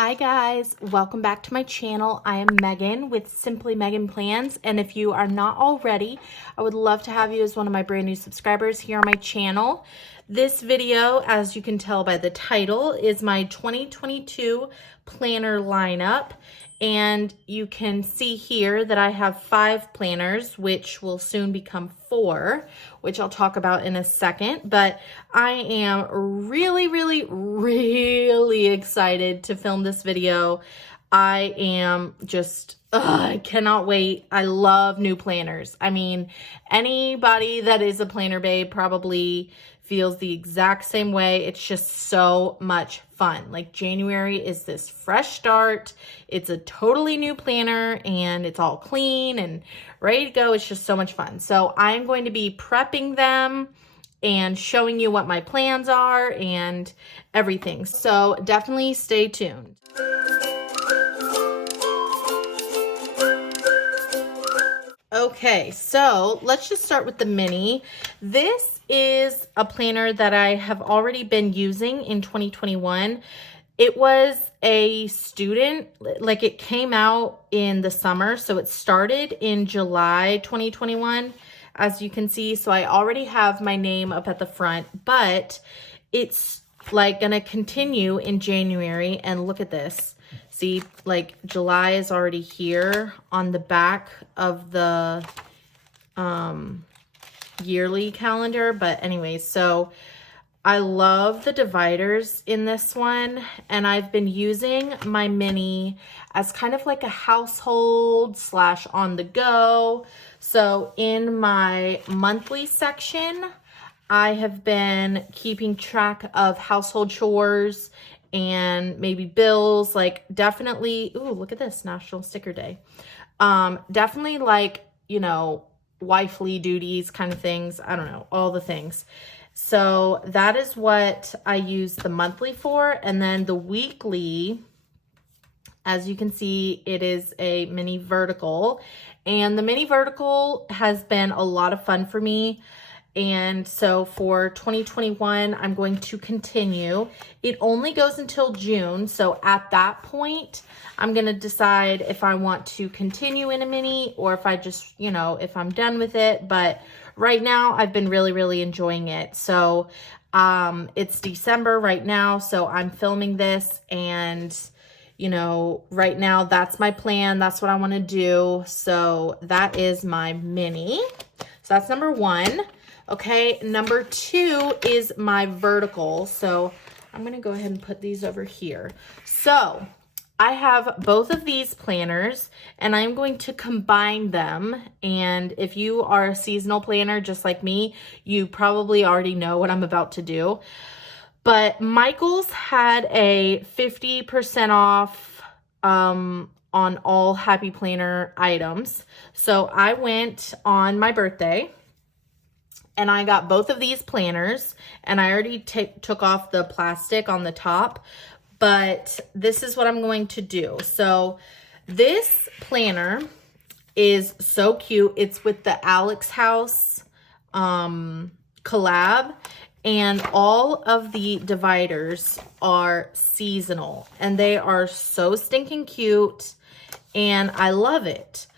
Hi guys, welcome back to my channel. I am Megan with Simply Megan Plans, and if you are not already, I would love to have you as one of my brand new subscribers here on my channel. This video, as you can tell by the title, is my 2022 planner lineup. And you can see here that I have 5 planners, which will soon become 4, which I'll talk about in a second. But I am really excited to film this video. I am just, I cannot wait. I love new planners. I mean, anybody that is a planner babe probably feels the exact same way. It's just so much fun. Like, January is this fresh start. It's a totally new planner and it's all clean and ready to go. It's just so much fun. So I'm going to be prepping them and showing you what my plans are and everything. So definitely stay tuned. Okay, so let's just start with the mini. This is a planner that I have already been using in 2021. It was a student, like it came out in the summer, so it started in July 2021, as you can see. So I already have my name up at the front, but it's like gonna continue in January. And look at this. See, like July is already here on the back of the yearly calendar. But anyways, so I love the dividers in this one, and I've been using my mini as kind of like a household / on the go. So in my monthly section, I have been keeping track of household chores and maybe bills, like definitely, ooh, look at this, National Sticker Day. Definitely like, you know, wifely duties kind of things. I don't know, all the things. So that is what I use the monthly for. And then the weekly, as you can see, it is a mini vertical. And the mini vertical has been a lot of fun for me. And so for 2021, I'm going to continue. It only goes until June. So at that point, I'm going to decide if I want to continue in a mini or if I just, you know, if I'm done with it. But right now, I've been really enjoying it. So it's December right now. So I'm filming this, and you know, right now that's my plan. That's what I want to do. So that is my mini. So that's number 1. Okay, number 2 is my vertical. So I'm going to go ahead and put these over here. So I have both of these planners, and I'm going to combine them. And if you are a seasonal planner just like me, you probably already know what I'm about to do. But Michael's had a 50% off on all Happy Planner items. So I went on my birthday and I got both of these planners, and I already took off the plastic on the top, but this is what I'm going to do. So this planner is so cute. It's with the Alex House collab, and all of the dividers are seasonal, and they are so stinking cute, and I love it.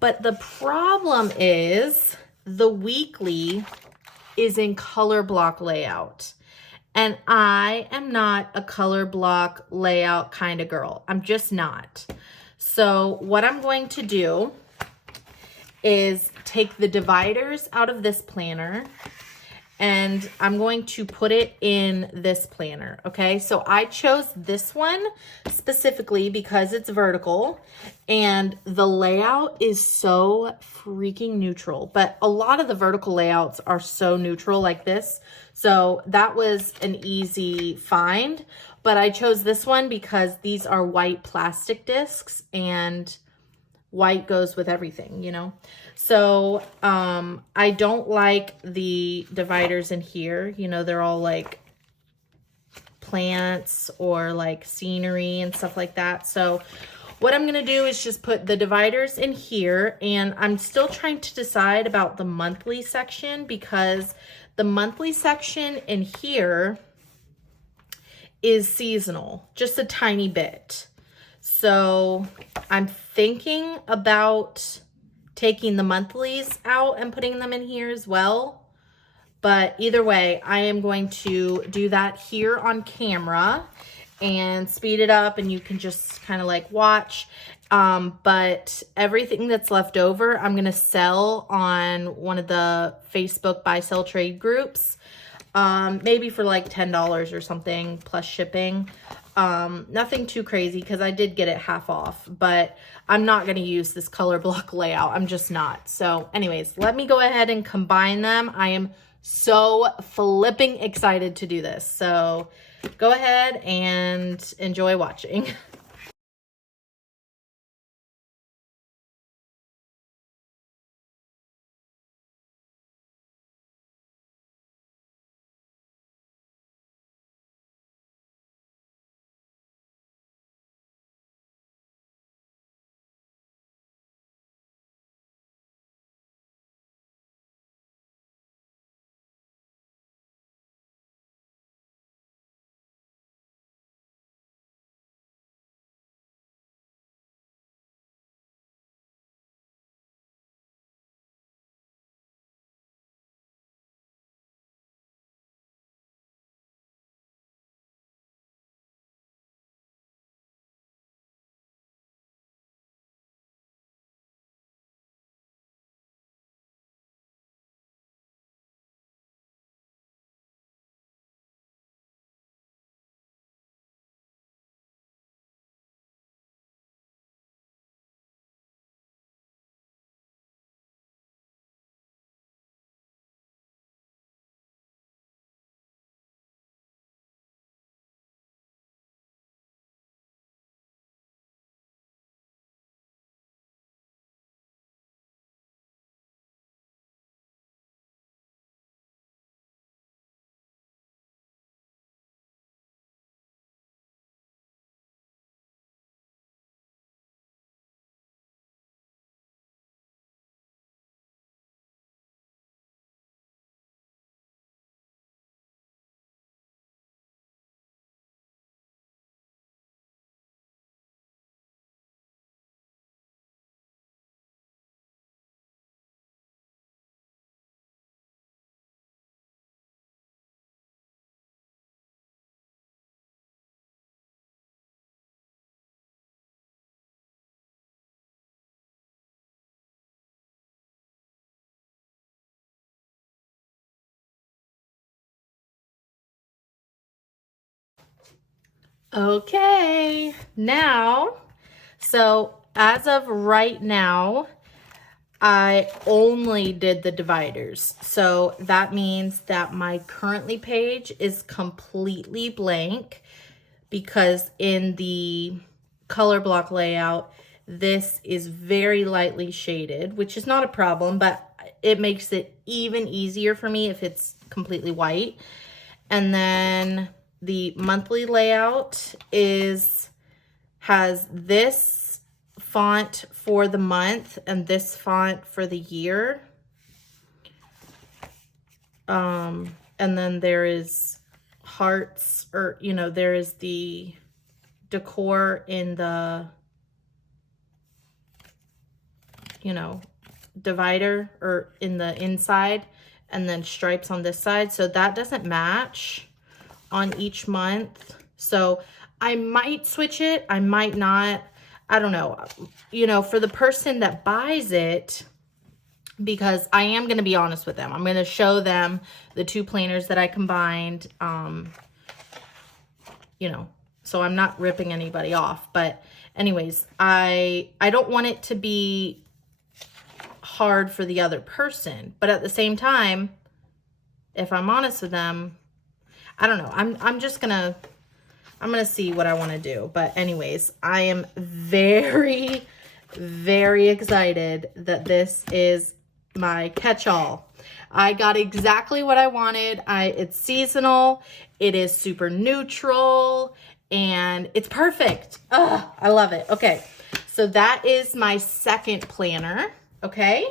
But the problem is the weekly is in color block layout. And I am not a color block layout kind of girl. I'm just not. So what I'm going to do is take the dividers out of this planner, and I'm going to put it in this planner, okay? So I chose this one specifically because it's vertical, and the layout is so freaking neutral. But a lot of the vertical layouts are so neutral like this. So that was an easy find. But I chose this one because these are white plastic discs, and white goes with everything, you know? So I don't like the dividers in here. You know, they're all like plants or like scenery and stuff like that. So what I'm going to do is just put the dividers in here, and I'm still trying to decide about the monthly section, because the monthly section in here is seasonal, just a tiny bit. So I'm thinking about taking the monthlies out and putting them in here as well. But either way, I am going to do that here on camera and speed it up, and you can just kind of like watch. But everything that's left over, I'm going to sell on one of the Facebook buy, sell, trade groups. Maybe for like $10 or something plus shipping. Nothing too crazy because I did get it half off, but I'm not going to use this color block layout. I'm just not. So anyways, let me go ahead and combine them. I am so flipping excited to do this. So go ahead and enjoy watching. Okay, now, so as of right now, I only did the dividers. So that means that my currently page is completely blank because in the color block layout, this is very lightly shaded, which is not a problem, but it makes it even easier for me if it's completely white. And then the monthly layout has this font for the month and this font for the year. And then there is hearts, or, you know, there is the decor in the, you know, divider or in the inside, and then stripes on this side. So that doesn't match on each month. So I might switch it, I might not, I don't know. You know, for the person that buys it, because I am going to be honest with them, I'm going to show them the two planners that I combined, you know, so I'm not ripping anybody off. But anyways, I don't want it to be hard for the other person, but at the same time, if I'm honest with them, I don't know. I'm just gonna see what I want to do. But anyways, I am very, very excited that this is my catch-all. I got exactly what I wanted. It's seasonal, it is super neutral, and it's perfect. Ugh, I love it. Okay, so that is my second planner. Okay,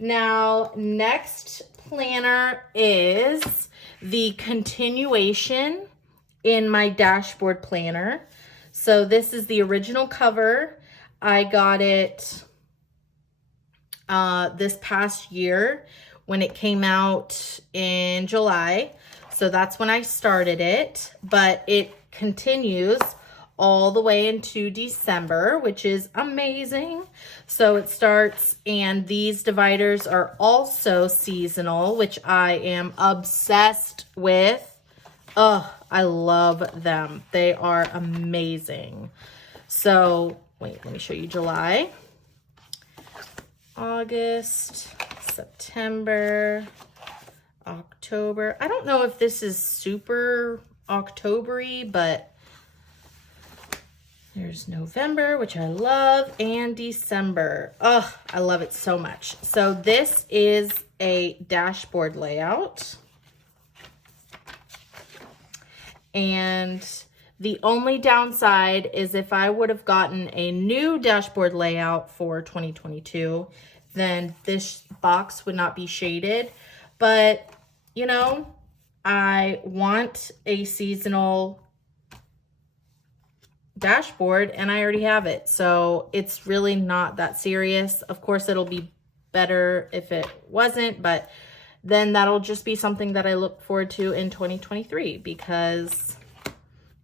now next planner is the continuation in my dashboard planner. So this is the original cover. I got it this past year when it came out in July. So that's when I started it, but it continues all the way into December, which is amazing. So it starts, and these dividers are also seasonal, which I am obsessed with. Oh, I love them. They are amazing. So wait, let me show you July, August, September, October. I don't know if this is super October-y, but there's November, which I love, and December. Oh, I love it so much. So this is a dashboard layout. And the only downside is if I would have gotten a new dashboard layout for 2022, then this box would not be shaded. But, you know, I want a seasonal dashboard and I already have it. So it's really not that serious. Of course, it'll be better if it wasn't, but then that'll just be something that I look forward to in 2023 because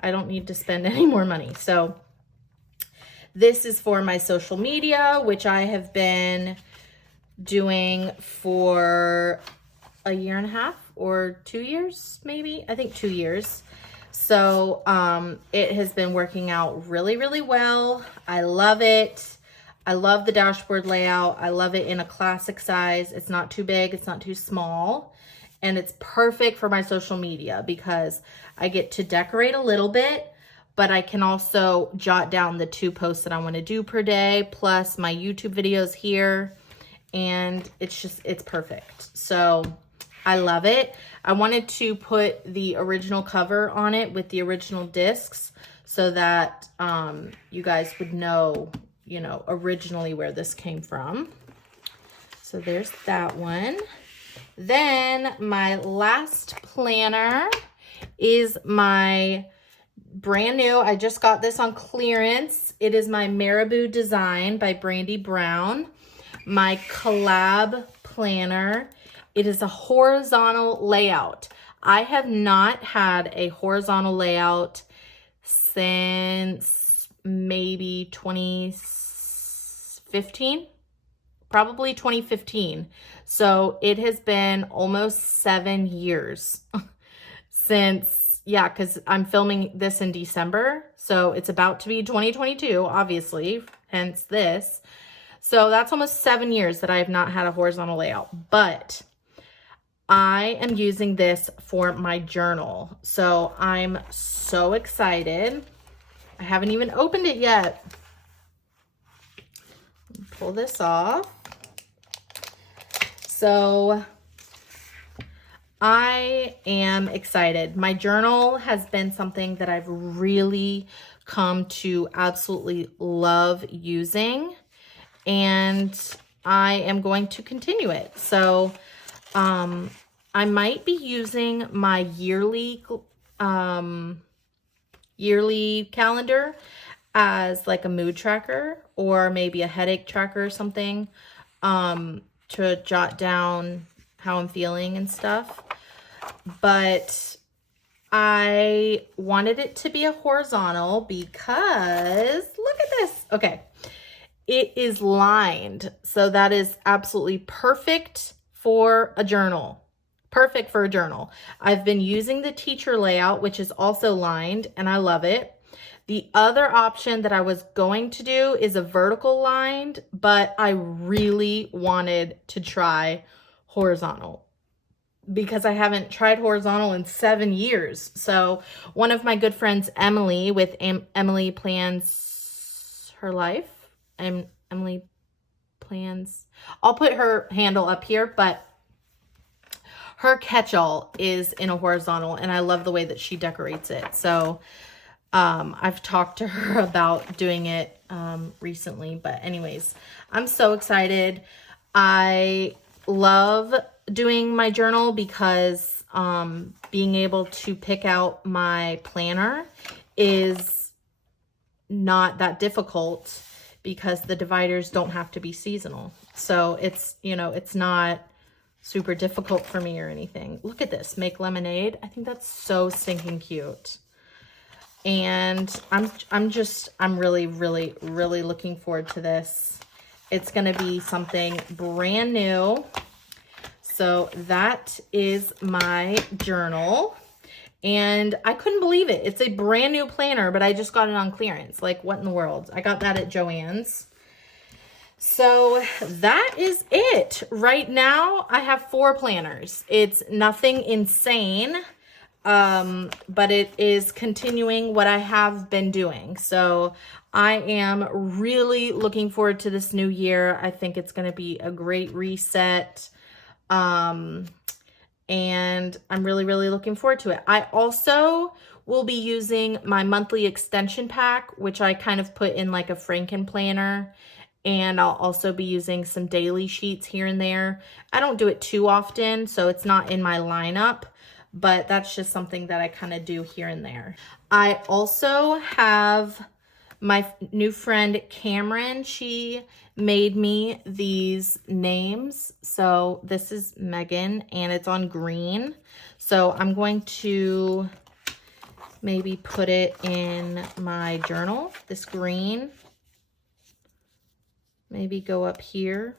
I don't need to spend any more money. So this is for my social media, which I have been doing for a year and a half or 2 years, maybe. I think 2 years. So it has been working out really, really well. I love it. I love the dashboard layout. I love it in a classic size. It's not too big. It's not too small. And it's perfect for my social media because I get to decorate a little bit, but I can also jot down the 2 posts that I want to do per day, plus my YouTube videos here. And it's perfect. So I love it. I wanted to put the original cover on it with the original discs so that you guys would know, you know, originally where this came from. So there's that one. Then my last planner is my brand new, I just got this on clearance. It is my Marabou Design by Brandy Brown. My collab planner. It is a horizontal layout. I have not had a horizontal layout since maybe 2015, probably 2015. So it has been almost 7 years since, yeah, because I'm filming this in December. So it's about to be 2022, obviously, hence this. So that's almost 7 years that I have not had a horizontal layout, but I am using this for my journal. So I'm so excited. I haven't even opened it yet. Pull this off. So I am excited. My journal has been something that I've really come to absolutely love using, and I am going to continue it. So I might be using my yearly calendar as like a mood tracker or maybe a headache tracker or something, to jot down how I'm feeling and stuff. But I wanted it to be a horizontal because look at this. Okay. It is lined. So that is absolutely perfect for a journal. Perfect for a journal. I've been using the teacher layout, which is also lined, and I love it. The other option that I was going to do is a vertical lined, but I really wanted to try horizontal because I haven't tried horizontal in 7 years. So one of my good friends, Emily, with Emily Plans Her Life, and Emily Plans, I'll put her handle up here, but her catch-all is in a horizontal, and I love the way that she decorates it. So I've talked to her about doing it recently, but anyways, I'm so excited. I love doing my journal because being able to pick out my planner is not that difficult because the dividers don't have to be seasonal. So it's, you know, it's not super difficult for me or anything. Look at this, make lemonade. I think that's so stinking cute. And I'm really looking forward to this. It's gonna be something brand new. So that is my journal. And I couldn't believe it. It's a brand new planner, but I just got it on clearance. Like, what in the world? I got that at Joann's. So that is it. Right now, I have 4 planners. It's nothing insane, but it is continuing what I have been doing. So I am really looking forward to this new year. I think it's going to be a great reset. And I'm really looking forward to it. I also will be using my monthly extension pack, which I kind of put in like a frankenplanner, and I'll also be using some daily sheets here and there. I don't do it too often, so it's not in my lineup, but that's just something that I kind of do here and there. I also have my new friend Cameron. She made me these names. So this is Megan and it's on green. So I'm going to maybe put it in my journal, this green. Maybe go up here.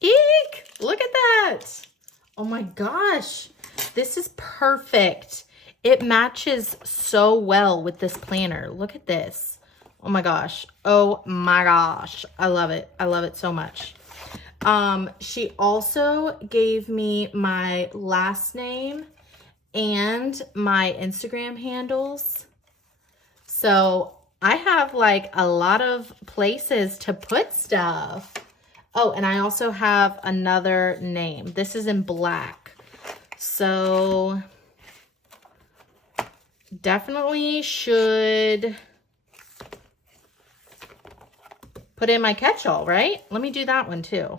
Eek! Look at that. Oh my gosh. This is perfect. It matches so well with this planner. Look at this. Oh my gosh. Oh my gosh. I love it. I love it so much. She also gave me my last name and my Instagram handles. So I have like a lot of places to put stuff. Oh, and I also have another name. This is in black. So definitely should put in my catch-all, right? Let me do that one too.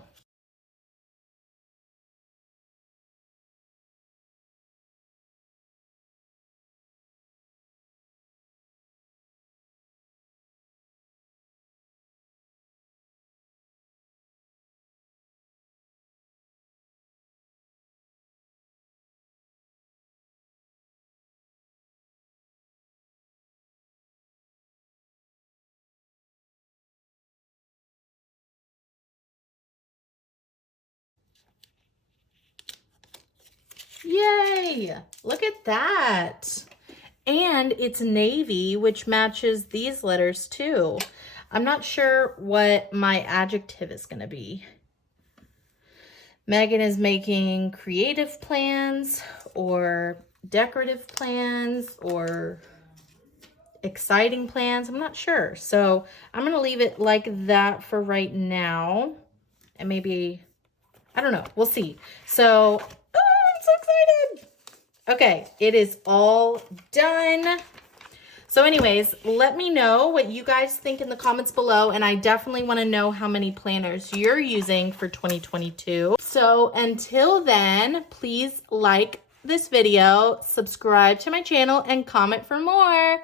Yay! Look at that. And it's navy, which matches these letters too. I'm not sure what my adjective is going to be. Megan is making creative plans or decorative plans or exciting plans. I'm not sure. So I'm going to leave it like that for right now. And maybe, I don't know. We'll see. So, I'm so excited. Okay, it is all done. So anyways, let me know what you guys think in the comments below, and I definitely want to know how many planners you're using for 2022. So until then, please like this video, subscribe to my channel, and comment for more.